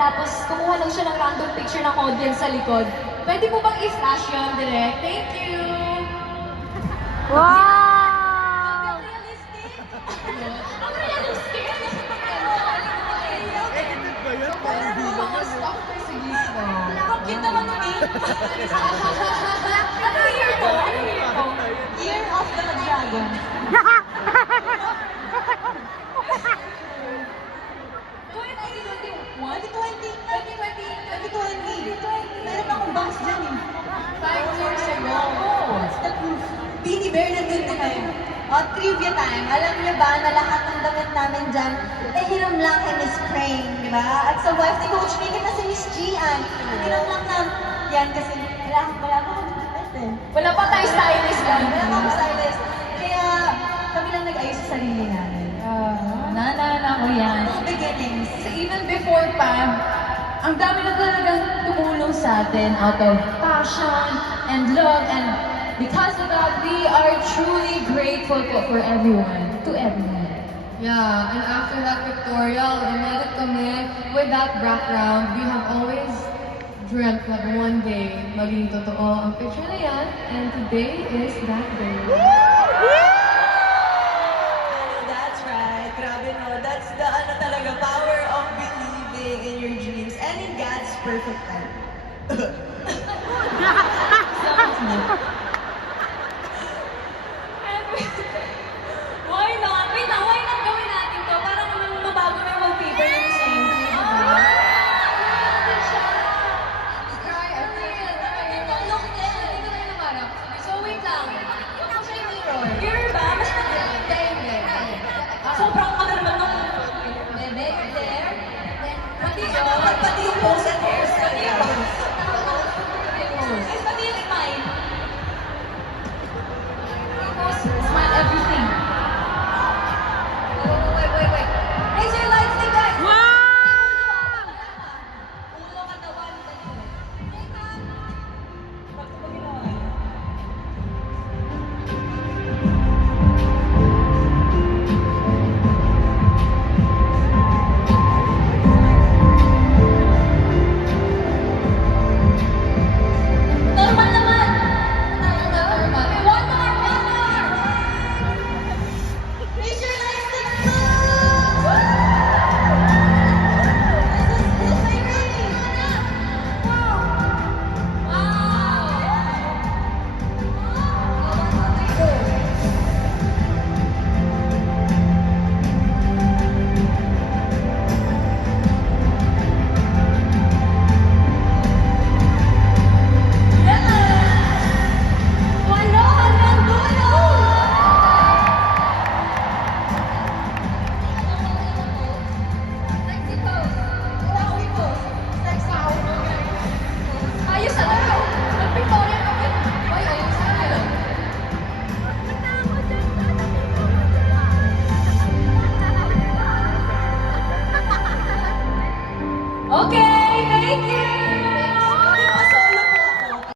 tapos kumuha lang siya ng random picture ng audience sa likod. Pwede mo bang i-flash yun, direct? Thank you! Wow! Ang realistic! Ang realistic! Parang mga stalker sa gitna. Ang cute naman nun eh! Ano year to? Ano year to? Year of the Dragon. 2020. Meron akong box dyan eh. 5 years ago. What's the proof? Beanie Bear nandun din kayo. Trivia time. Alam niyo ba na lahat ng damit namin dyan, hiram lang kay Miss Praying, di ba? At sa wife ni Coach Megan na si Miss Gian. Hiram lang na yan kasi wala pa akong damit eh. Wala pa tayo stylist lang. Wala pa akong stylist. Kaya kami lang nag-ayos sa sarili namin. Naalala ko yan. Mga beginnings. So even before pa, ang dami na talagang tumulong sa atin out of passion and love, and because of that, we are truly grateful for everyone, to everyone. Yeah, and after that pictorial, umedit kami with that background. We have always dreamt that one day maging totoo ang picture na yan, and today is that day. That's right. Grabe no. That's the talaga power of believing in your dreams and in God's perfect time.